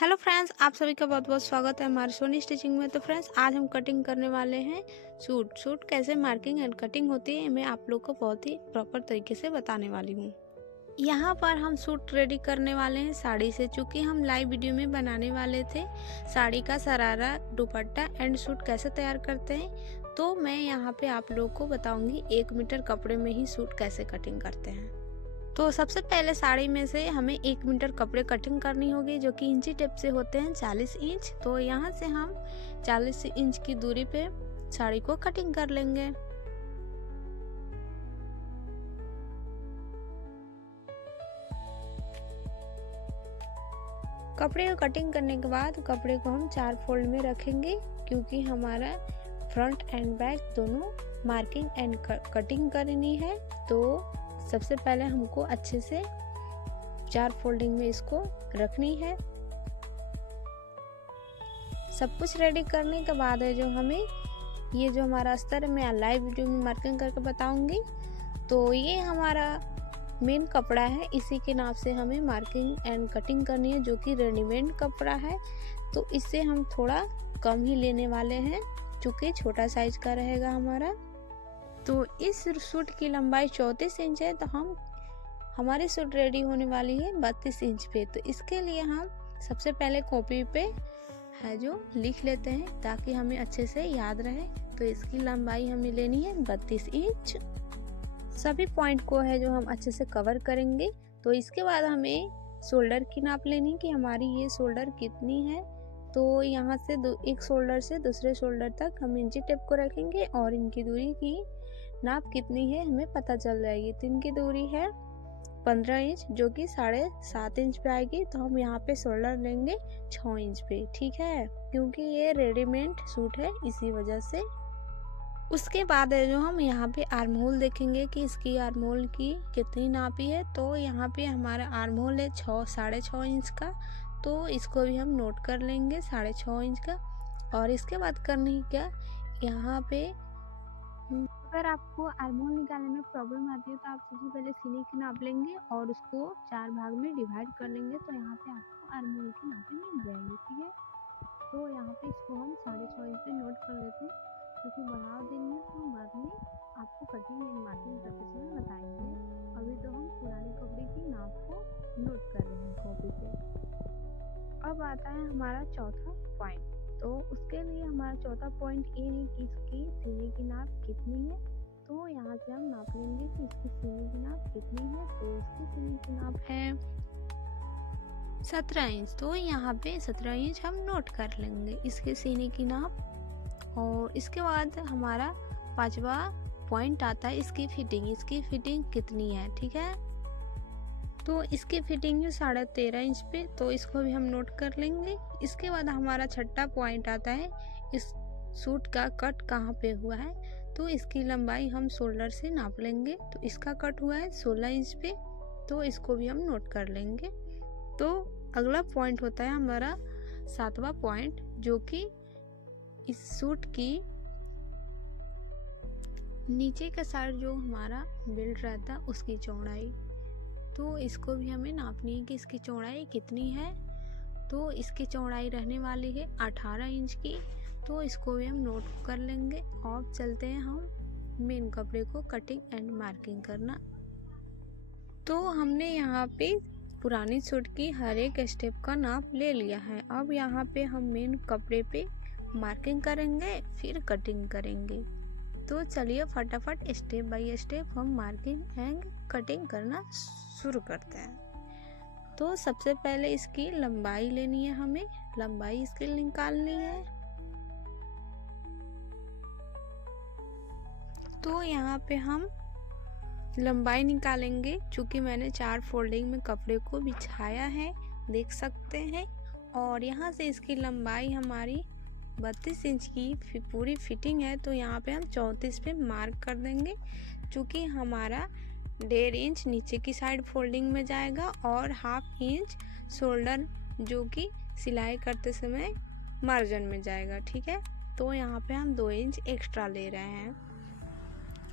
Hello friends, आप सभी का बहुत बहुत स्वागत है हमारे सोनी स्टिचिंग में। तो फ्रेंड्स, आज हम कटिंग करने वाले हैं सूट कैसे मार्किंग एंड कटिंग होती है, मैं आप लोग को बहुत ही प्रॉपर तरीके से बताने वाली हूँ। यहाँ पर हम सूट रेडी करने वाले हैं साड़ी से, चूँकि हम लाइव वीडियो में बनाने वाले थे साड़ी का सरारा, दुपट्टा एंड सूट कैसे तैयार करते हैं। तो मैं यहाँ पे आप लोग को बताऊँगी 1 मीटर कपड़े में ही सूट कैसे कटिंग करते हैं। तो सबसे पहले साड़ी में से हमें 1 मीटर कपड़े कटिंग करनी होगी, जो कि इंची टेप से होते हैं 40 इंच। तो यहाँ से हम 40 इंच की दूरी पे साड़ी को कटिंग कर लेंगे। कपड़े को कटिंग करने के बाद कपड़े को हम 4 फोल्ड में रखेंगे, क्योंकि हमारा फ्रंट एंड बैक दोनों मार्किंग एंड कटिंग करनी है। तो सबसे पहले हमको अच्छे से 4 फोल्डिंग में इसको रखनी है। सब कुछ रेडी करने के बाद है जो हमें ये जो हमारा अस्तर मैं लाइव वीडियो में मार्किंग करके बताऊंगी। तो ये हमारा मेन कपड़ा है, इसी के नाप से हमें मार्किंग एंड कटिंग करनी है, जो कि रेडीमेड कपड़ा है। तो इससे हम थोड़ा कम ही लेने वाले हैं, चूँकि छोटा साइज का रहेगा हमारा। तो इस सूट की लंबाई 34 इंच है, तो हमारी सूट रेडी होने वाली है 32 इंच पे। तो इसके लिए हम सबसे पहले कॉपी पे है जो लिख लेते हैं, ताकि हमें अच्छे से याद रहे। तो इसकी लंबाई हमें लेनी है 32 इंच। सभी पॉइंट को है जो हम अच्छे से कवर करेंगे। तो इसके बाद हमें शोल्डर की नाप लेनी कि हमारी ये शोल्डर कितनी है। तो यहाँ से एक शोल्डर से दूसरे शोल्डर तक हम इंची टेप को रखेंगे और इनकी दूरी की नाप कितनी है हमें पता चल जाएगी। तो इनकी दूरी है 15 इंच, जो कि 7.5 इंच पे आएगी। तो हम यहाँ पे शोल्डर लेंगे 6 इंच पे, ठीक है, क्योंकि ये रेडीमेड सूट है, इसी वजह से। उसके बाद है जो हम यहाँ पे आर्म होल देखेंगे कि इसकी आर्म होल की कितनी नापी है। तो यहाँ पे हमारा आर्म होल है 6.5 इंच का। तो इसको भी हम नोट कर लेंगे 6.5 इंच का। और इसके बाद करनी है क्या, यहाँ पे अगर आपको आर्म होल निकालने में प्रॉब्लम आती है तो आप सबसे पहले सीने की नाप लेंगे और उसको 4 भाग में डिवाइड कर लेंगे। तो यहाँ पे आपको आर्म होल की नापी मिल जाएगी, ठीक है। तो यहाँ पे इसको हम 6.5 इंच पे नोट कर लेते हैं, क्योंकि बढ़ाव देंगे तो हम बाद में आपको कटिंग एंड मार्किंग करते समय बताएंगे। अभी तो हम पुराने कपड़े की नाप को नोट कर रहे हैं कॉपी पे। अब आता है हमारा चौथा पॉइंट। तो उसके लिए हमारा चौथा पॉइंट ये है कि इसकी सीने की नाप कितनी है। तो यहाँ से हम नाप लेंगे कि इसकी सीने की नाप कितनी है। तो इसकी सीने की नाप है 17 इंच। तो यहाँ पे 17 इंच हम नोट कर लेंगे इसके सीने की नाप। और इसके बाद हमारा 5वां पॉइंट आता है इसकी फिटिंग। इसकी फिटिंग कितनी है, ठीक है। तो इसकी फिटिंग है 13.5 इंच पे। तो इसको भी हम नोट कर लेंगे। इसके बाद हमारा 6ठा पॉइंट आता है इस सूट का कट कहाँ पे हुआ है। तो इसकी लंबाई हम शोल्डर से नाप लेंगे। तो इसका कट हुआ है 16 इंच पे। तो इसको भी हम नोट कर लेंगे। तो अगला पॉइंट होता है हमारा 7वां पॉइंट, जो कि इस सूट की नीचे का साइड जो हमारा बेल्ट रहता है उसकी चौड़ाई। तो इसको भी हमें नापनी है कि इसकी चौड़ाई कितनी है। तो इसकी चौड़ाई रहने वाली है 18 इंच की। तो इसको भी हम नोट कर लेंगे। और चलते हैं हम मेन कपड़े को कटिंग एंड मार्किंग करना। तो हमने यहाँ पे पुरानी सूट की हर एक स्टेप का नाप ले लिया है। अब यहाँ पे हम मेन कपड़े पे मार्किंग करेंगे, फिर कटिंग करेंगे। तो चलिए फटाफट स्टेप बाय स्टेप हम मार्किंग एंड कटिंग करना शुरू करते हैं। तो सबसे पहले इसकी लंबाई लेनी है, हमें लंबाई इसकी निकालनी है। तो यहाँ पे हम लंबाई निकालेंगे, चूँकि मैंने 4 फोल्डिंग में कपड़े को बिछाया है, देख सकते हैं। और यहाँ से इसकी लंबाई हमारी 32 इंच की पूरी फिटिंग है। तो यहाँ पे हम 34 पे मार्क कर देंगे, चूँकि हमारा 1.5 इंच नीचे की साइड फोल्डिंग में जाएगा और 1/2 इंच शोल्डर जो कि सिलाई करते समय मार्जिन में जाएगा, ठीक है। तो यहाँ पे हम 2 इंच एक्स्ट्रा ले रहे हैं।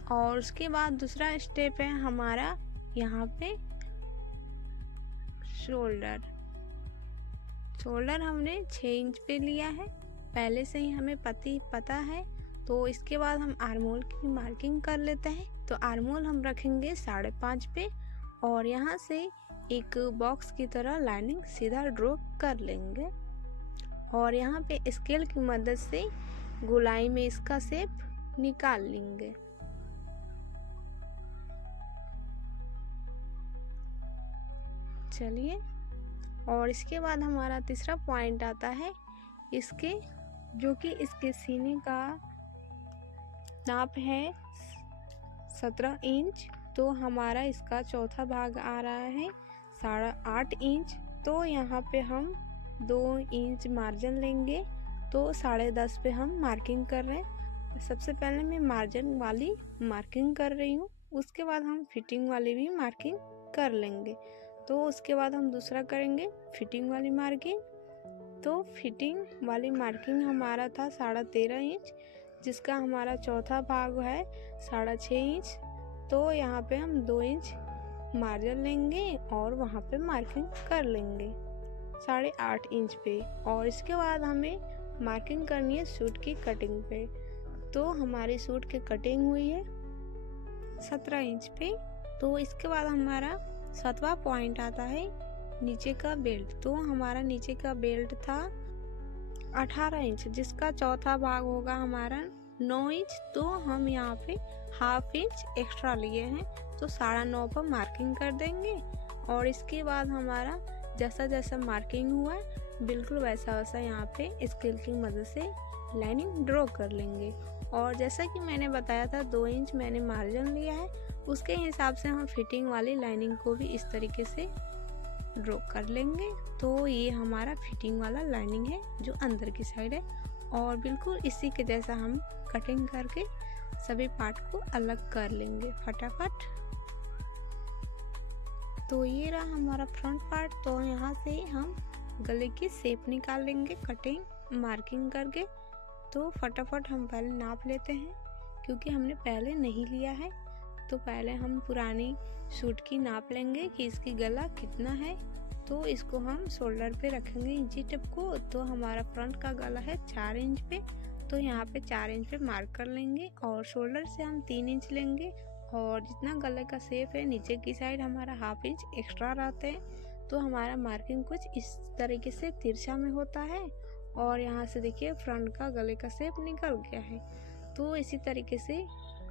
और उसके बाद दूसरा स्टेप है हमारा यहाँ पे शोल्डर। शोल्डर हमने 6 इंच पे लिया है, पहले से ही हमें पता है। तो इसके बाद हम आर्मोल की मार्किंग कर लेते हैं। तो आर्मोल हम रखेंगे 5.5 पे और यहाँ से एक बॉक्स की तरह लाइनिंग सीधा ड्रॉ कर लेंगे और यहाँ पे स्केल की मदद से गोलाई में इसका शेप निकाल लेंगे। चलिए, और इसके बाद हमारा तीसरा पॉइंट आता है इसके, जो कि इसके सीने का नाप है 17 इंच। तो हमारा इसका चौथा भाग आ रहा है 8.5 इंच। तो यहाँ पे हम 2 इंच मार्जिन लेंगे। तो 10.5 पे हम मार्किंग कर रहे हैं। सबसे पहले मैं मार्जिन वाली मार्किंग कर रही हूँ, उसके बाद हम फिटिंग वाली भी मार्किंग कर लेंगे। तो उसके बाद हम दूसरा करेंगे फिटिंग वाली मार्किंग। तो फिटिंग वाली मार्किंग हमारा था 13.5 इंच, जिसका हमारा चौथा भाग है 6.5 इंच। तो यहाँ पे हम 2 इंच मार्जिन लेंगे और वहाँ पे मार्किंग कर लेंगे 8.5 इंच पे। और इसके बाद हमें मार्किंग करनी है सूट की कटिंग पे। तो हमारी सूट की कटिंग हुई है 17 इंच पे। तो इसके बाद हमारा 7वां पॉइंट आता है नीचे का बेल्ट। तो हमारा नीचे का बेल्ट था 18 इंच, जिसका चौथा भाग होगा हमारा 9 इंच। तो हम यहाँ पे 1/2 इंच एक्स्ट्रा लिए हैं, तो 9.5 पर मार्किंग कर देंगे। और इसके बाद हमारा जैसा जैसा मार्किंग हुआ है बिल्कुल वैसा वैसा यहाँ पे स्केल की मदद से लाइनिंग ड्रॉ कर लेंगे। और जैसा कि मैंने बताया था 2 इंच मैंने मार्जिन लिया है, उसके हिसाब से हम फिटिंग वाली लाइनिंग को भी इस तरीके से ड्रॉ कर लेंगे। तो ये हमारा फिटिंग वाला लाइनिंग है जो अंदर की साइड है, और बिल्कुल इसी के जैसा हम कटिंग करके सभी पार्ट को अलग कर लेंगे फटाफट। तो ये रहा हमारा फ्रंट पार्ट। तो यहाँ से हम गले की शेप निकाल लेंगे कटिंग मार्किंग करके। तो फटाफट हम पहले नाप लेते हैं, क्योंकि हमने पहले नहीं लिया है। तो पहले हम पुरानी सूट की नाप लेंगे कि इसकी गला कितना है। तो इसको हम शोल्डर पे रखेंगे इंची टेप को। तो हमारा फ्रंट का गला है 4 इंच पे, तो यहाँ पे 4 इंच पे मार्क कर लेंगे। और शोल्डर से हम 3 इंच लेंगे, और जितना गले का शेप है नीचे की साइड हमारा 1/2 इंच एक्स्ट्रा रहते हैं। तो हमारा मार्किंग कुछ इस तरीके से तिरछा में होता है। और यहाँ से देखिए फ्रंट का गले का शेप निकल गया है। तो इसी तरीके से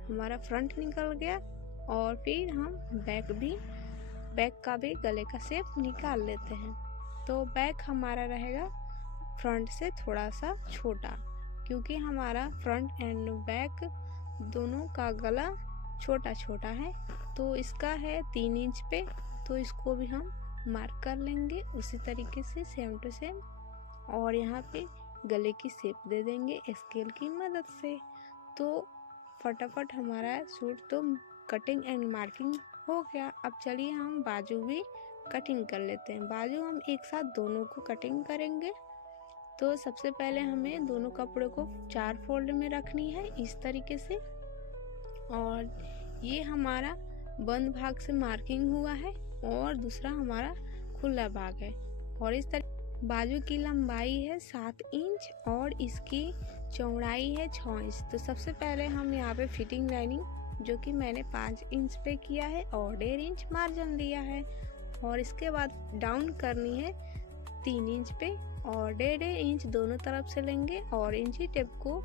हमारा फ्रंट निकल गया। और फिर हम बैक का भी गले का शेप निकाल लेते हैं। तो बैक हमारा रहेगा फ्रंट से थोड़ा सा छोटा, क्योंकि हमारा फ्रंट एंड बैक दोनों का गला छोटा छोटा है। तो इसका है 3 इंच पे, तो इसको भी हम मार्क कर लेंगे उसी तरीके से सेम टू सेम। और यहाँ पे गले की शेप दे देंगे स्केल की मदद से। तो फटाफट हमारा सूट तो कटिंग एंड मार्किंग हो गया। अब चलिए हम बाजू भी कटिंग कर लेते हैं। बाजू हम एक साथ दोनों को कटिंग करेंगे। तो सबसे पहले हमें दोनों कपड़े को 4 फोल्ड में रखनी है इस तरीके से। और ये हमारा बंद भाग से मार्किंग हुआ है और दूसरा हमारा खुला भाग है। और इस तरह बाजू की लंबाई है 7 इंच और इसकी चौड़ाई है 6 इंच। तो सबसे पहले हम यहाँ पे फिटिंग लाइनिंग, जो कि मैंने 5 इंच पे किया है और 1.5 इंच मार्जिन लिया है। और इसके बाद डाउन करनी है 3 इंच पे और 1.5 इंच दोनों तरफ से लेंगे। और इंची टेप को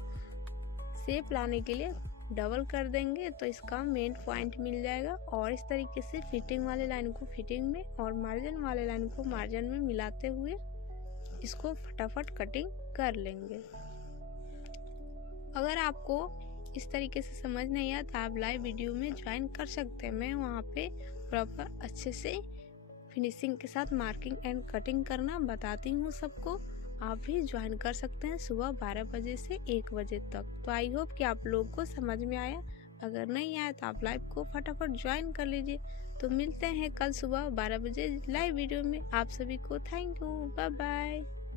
शेप लाने के लिए डबल कर देंगे, तो इसका मेन पॉइंट मिल जाएगा। और इस तरीके से फिटिंग वाले लाइन को फिटिंग में और मार्जिन वाले लाइन को मार्जिन में मिलाते हुए इसको फटाफट कटिंग कर लेंगे। अगर आपको इस तरीके से समझ नहीं आया तो आप लाइव वीडियो में ज्वाइन कर सकते हैं। मैं वहाँ पे प्रॉपर अच्छे से फिनिशिंग के साथ मार्किंग एंड कटिंग करना बताती हूँ सबको। आप भी ज्वाइन कर सकते हैं सुबह 12 बजे से 1 बजे तक। तो आई होप कि आप लोग को समझ में आया। अगर नहीं आया तो आप लाइव को फटाफट ज्वाइन कर लीजिए। तो मिलते हैं कल सुबह 12 बजे लाइव वीडियो में। आप सभी को थैंक यू, बाय बाय।